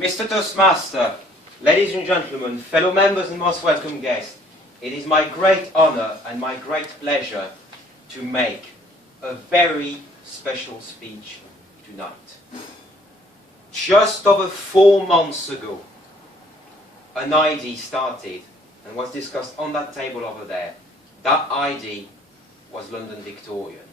Mr. Toastmaster, ladies and gentlemen, fellow members and most welcome guests, it is my great honor and my great pleasure to make a very special speech tonight. Just over 4 months ago, an idea started and was discussed on that table over there. That idea was London Victorian.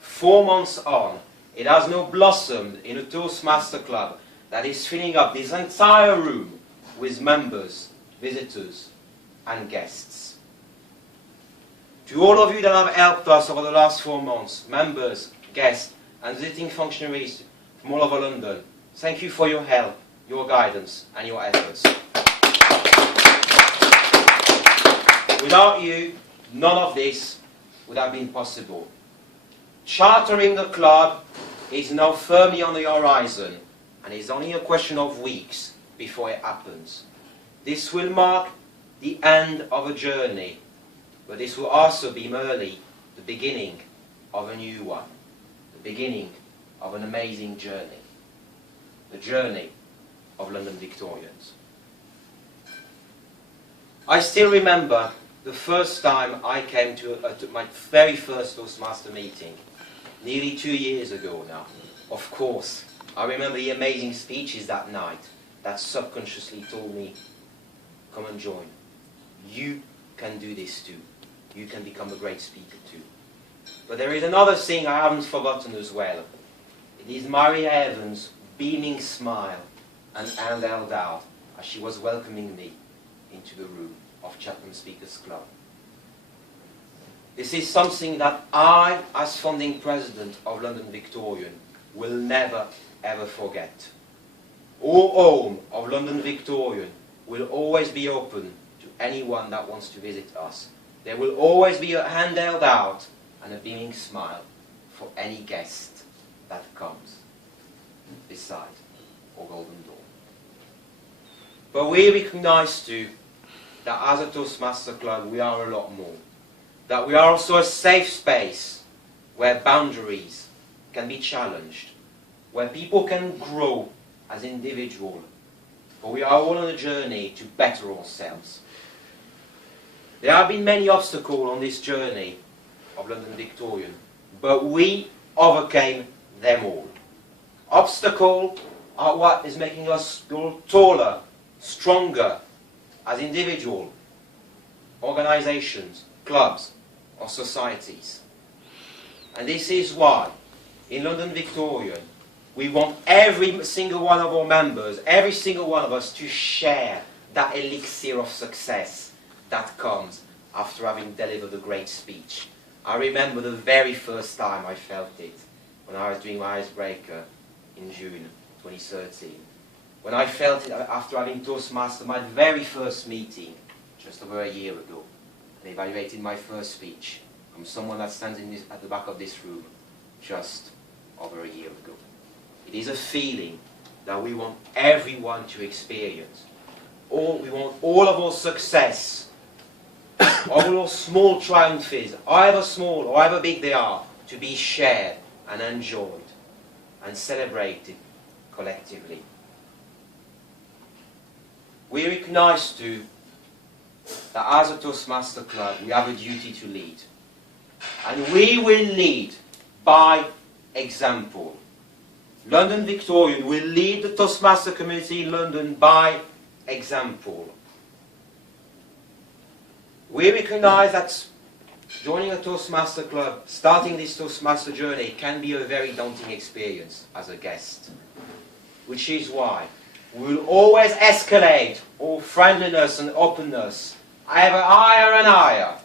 4 months on, it has now blossomed in a Toastmaster club that is filling up this entire room with members, visitors, and guests. To all of you that have helped us over the last 4 months, members, guests, and visiting functionaries from all over London, thank you for your help, your guidance, and your efforts. Without you, none of this would have been possible. Chartering the club is now firmly on the horizon, and it's only a question of weeks before it happens. This will mark the end of a journey, but this will also be merely the beginning of a new one, the beginning of an amazing journey, the journey of London Victorians. I still remember the first time I came to my very first Toastmaster meeting, nearly 2 years ago now. Of course, I remember the amazing speeches that night that subconsciously told me, come and join. You can do this too. You can become a great speaker too. But there is another thing I haven't forgotten as well. It is Maria Evans' beaming smile and hand held out as she was welcoming me into the room of Chatham Speakers Club. This is something that I, as founding president of London Victorian, will never ever forget. Our home of London Victorian will always be open to anyone that wants to visit us. There will always be a hand held out and a beaming smile for any guest that comes beside our golden door. But we recognize too that as a Toastmaster Club we are a lot more. That we are also a safe space where boundaries can be challenged, where people can grow as individuals, for we are all on a journey to better ourselves. There have been many obstacles on this journey of London Victorian, but we overcame them all. Obstacles are what is making us grow taller, stronger as individuals, organizations, clubs, or societies. And this is why in London Victorian we want every single one of our members, every single one of us to share that elixir of success that comes after having delivered a great speech. I remember the very first time I felt it when I was doing my icebreaker in June 2013. When I felt it after having Toastmaster my very first meeting just over a year ago, and evaluated my first speech from someone that stands at the back of this room just over a year ago. It is a feeling that we want everyone to experience. We want all of our success, all our small triumphs, however small or however big they are, to be shared and enjoyed and celebrated collectively. We recognize too that as a Toastmaster Club we have a duty to lead. And we will lead by example. London Victorian will lead the Toastmaster community in London by example. We recognize that joining a Toastmaster club, starting this Toastmaster journey, can be a very daunting experience as a guest. Which is why we will always escalate our friendliness and openness ever higher and higher.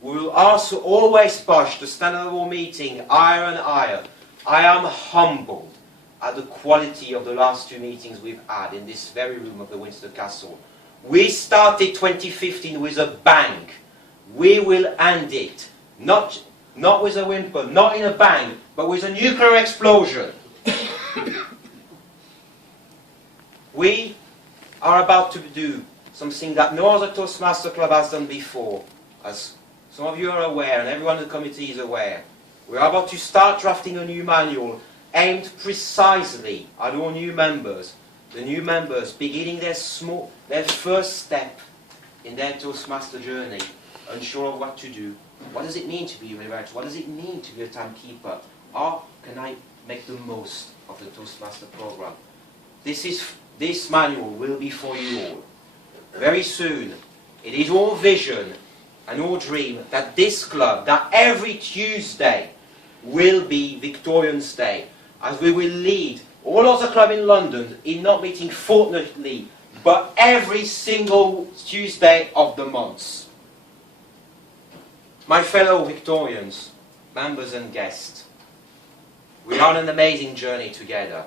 We will also always push the standard of our meeting higher and higher. I am humbled at the quality of the last 2 meetings we've had in this very room of the Windsor Castle. We started 2015 with a bang. We will end it, not with a whimper, not in a bang, but with a nuclear explosion. We are about to do something that no other Toastmaster club has done before, as some of you are aware, and everyone in the committee is aware. We are about to start drafting a new manual aimed precisely at our new members the new members beginning their first step in their Toastmaster journey, unsure of what to do. What does it mean to be a revert? What does it mean to be a timekeeper? How can I make the most of the Toastmaster program? This manual will be for you all. Very soon, it is our vision and our dream that this club, that every Tuesday will be Victorians' Day, as we will lead all other clubs in London in not meeting fortnightly, but every single Tuesday of the month. My fellow Victorians, members and guests, we are on an amazing journey together,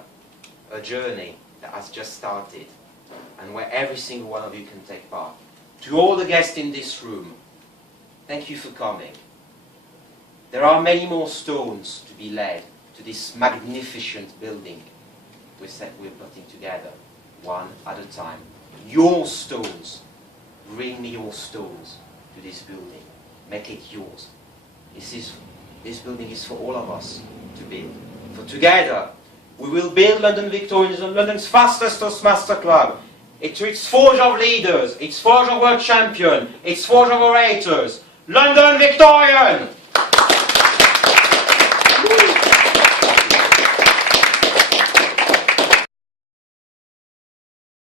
a journey that has just started, and where every single one of you can take part. To all the guests in this room, thank you for coming. There are many more stones to be laid to this magnificent building we're putting together, one at a time. Your stones, bring me your stones to this building. Make it yours. This building is for all of us to build. For together, we will build London Victorians and London's fastest Toastmaster club. It's forge of leaders, it's forge of world champion, it's forge of orators. London Victorian!